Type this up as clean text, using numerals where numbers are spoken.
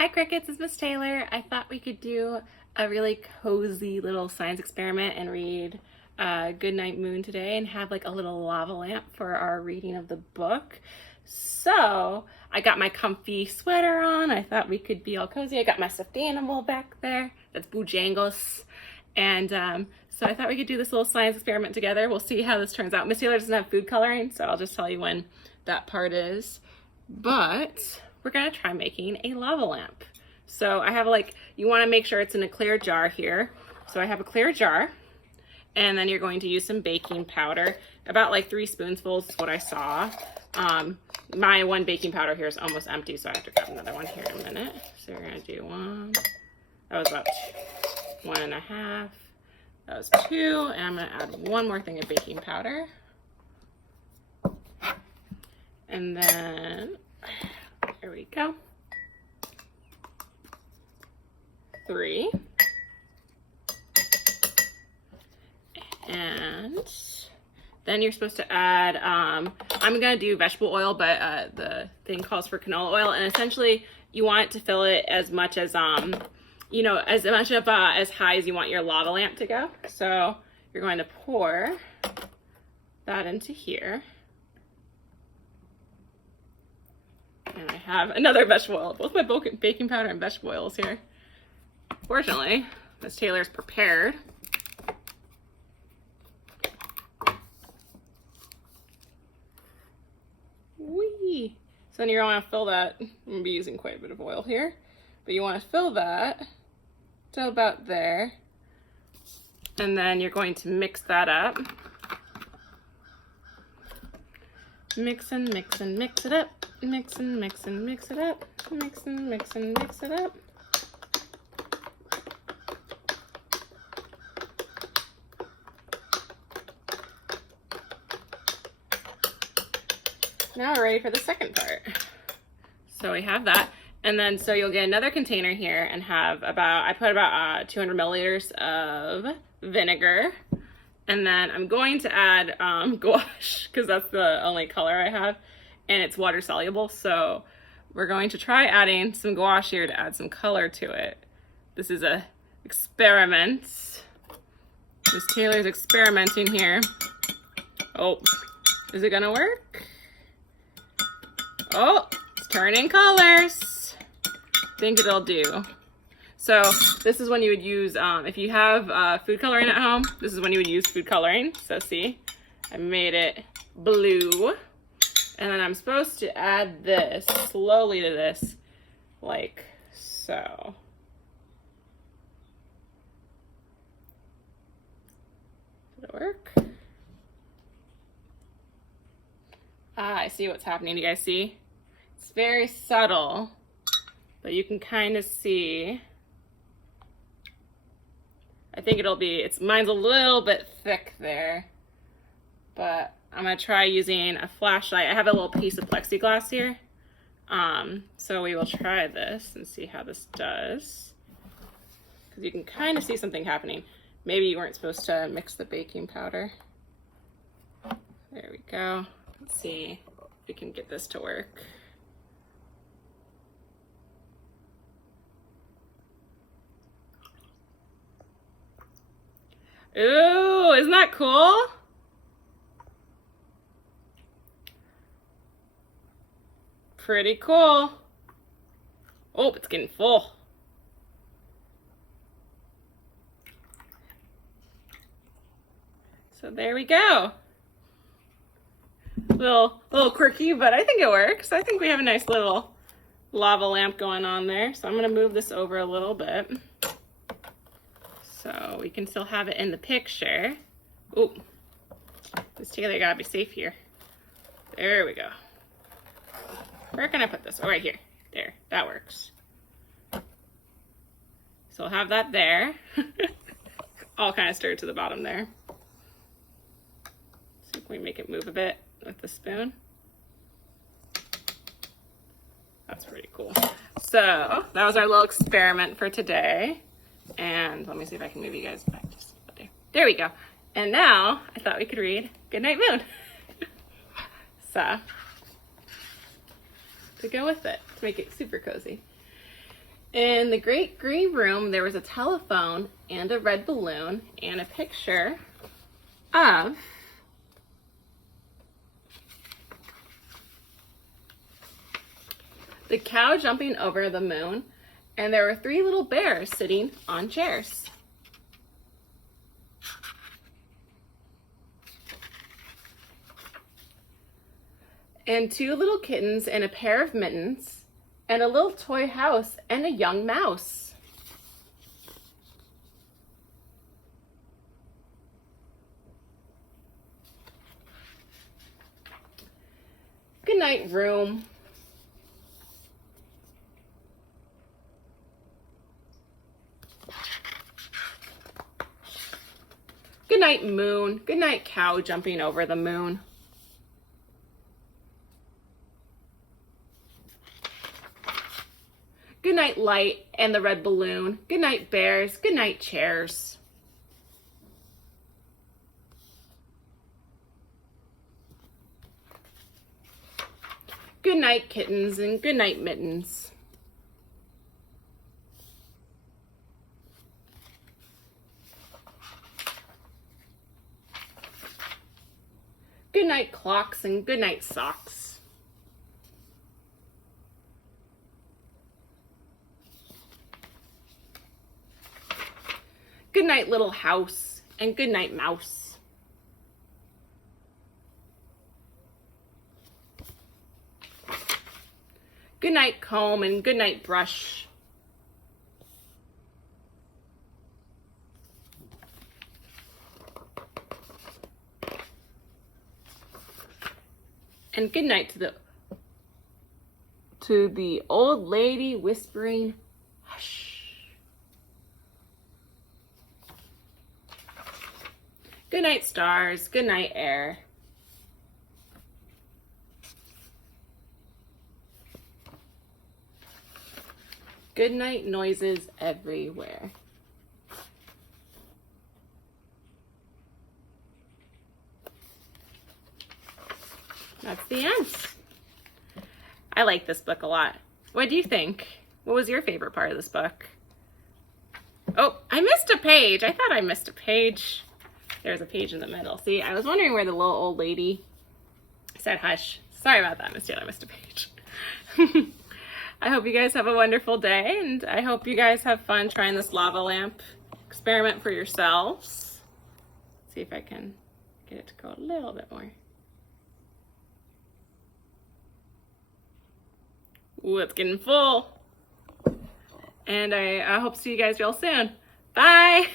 Hi Crickets, it's Miss Taylor. I thought we could do a really cozy little science experiment and read Goodnight Moon today and have like a little lava lamp for our reading of the book. So I got my comfy sweater on. I thought we could be all cozy. I got my stuffed animal back there. That's Bojangles. And so I thought we could do this little science experiment together. We'll see how this turns out. Miss Taylor doesn't have food coloring, so I'll just tell you when that part is. But we're gonna try making a lava lamp. So I have you wanna make sure it's in a clear jar here. So I have a clear jar, and then you're going to use some baking powder. About like 3 spoonfuls is what I saw. My one baking powder here is almost empty, so I have to grab another one here in a minute. So we're gonna do 1. That was about 1.5. That was 2, and I'm gonna add 1 more thing of baking powder. And then, here we go. 3. And then you're supposed to add, I'm gonna do vegetable oil, but the thing calls for canola oil. And essentially you want it to fill it as much as, you know, as much of as high as you want your lava lamp to go. So you're going to pour that into here. And I have another vegetable oil, both my baking powder and vegetable oils here. Fortunately, Miss Taylor's prepared. Whee! So then you're gonna fill that, I'm gonna be using quite a bit of oil here, but you wanna fill that to about there. And then you're going to mix that up. Mix and mix and mix it up. Mix and mix and mix it up. Mix and mix and mix it up. Now we're ready for the second part. So we have that. And then so you'll get another container here and have about, I put about 200 milliliters of vinegar. And then I'm going to add gouache because that's the only color I have. And it's water soluble, so we're going to try adding some gouache here to add some color to it. This is a experiment. Miss Taylor's experimenting here. Oh, is it gonna work? Oh, it's turning colors. I think it'll do. So this is when you would use, if you have food coloring at home, this is when you would use food coloring. So see, I made it blue. And then I'm supposed to add this slowly to this, like so. Did it work? Ah, I see what's happening. You guys see? It's very subtle, but you can kind of see. I think it'll be, mine's a little bit thick there, but I'm gonna try using a flashlight. I have a little piece of plexiglass here. So we will try this and see how this does. Because you can kind of see something happening. Maybe you weren't supposed to mix the baking powder. There we go. Let's see if we can get this to work. Ooh, isn't that cool? Pretty cool. Oh, it's getting full. So there we go. Little quirky, but I think it works. I think we have a nice little lava lamp going on there. So I'm gonna move this over a little bit so we can still have it in the picture. Oh, Miss Taylor gotta be safe here. There we go. Where can I put this? Oh, right here. There, that works. So I'll have that there. All kind of stirred to the bottom there. See if we make it move a bit with the spoon. That's pretty cool. So that was our little experiment for today. And let me see if I can move you guys back just there. There we go. And now I thought we could read Goodnight Moon. So to go with it, to make it super cozy. In the great green room, there was a telephone and a red balloon and a picture of the cow jumping over the moon, and there were 3 little bears sitting on chairs. And 2 little kittens and a pair of mittens, and a little toy house and a young mouse. Goodnight room. Goodnight moon. Goodnight cow jumping over the moon. Goodnight light and the red balloon. Goodnight bears. Goodnight chairs. Goodnight kittens and goodnight mittens. Goodnight clocks and goodnight socks. Goodnight little house and goodnight mouse. Goodnight comb and goodnight brush. And goodnight to the old lady whispering, hush. Goodnight stars, goodnight air. Goodnight noises everywhere. That's the end. I like this book a lot. What do you think? What was your favorite part of this book? Oh, I missed a page. I thought I missed a page. There's a page in the middle. See, I was wondering where the little old lady said hush. Sorry about that, Miss Taylor. I missed a page. I hope you guys have a wonderful day, and I hope you guys have fun trying this lava lamp experiment for yourselves. Let's see if I can get it to go a little bit more. Ooh, it's getting full. And I hope to see you guys real soon. Bye!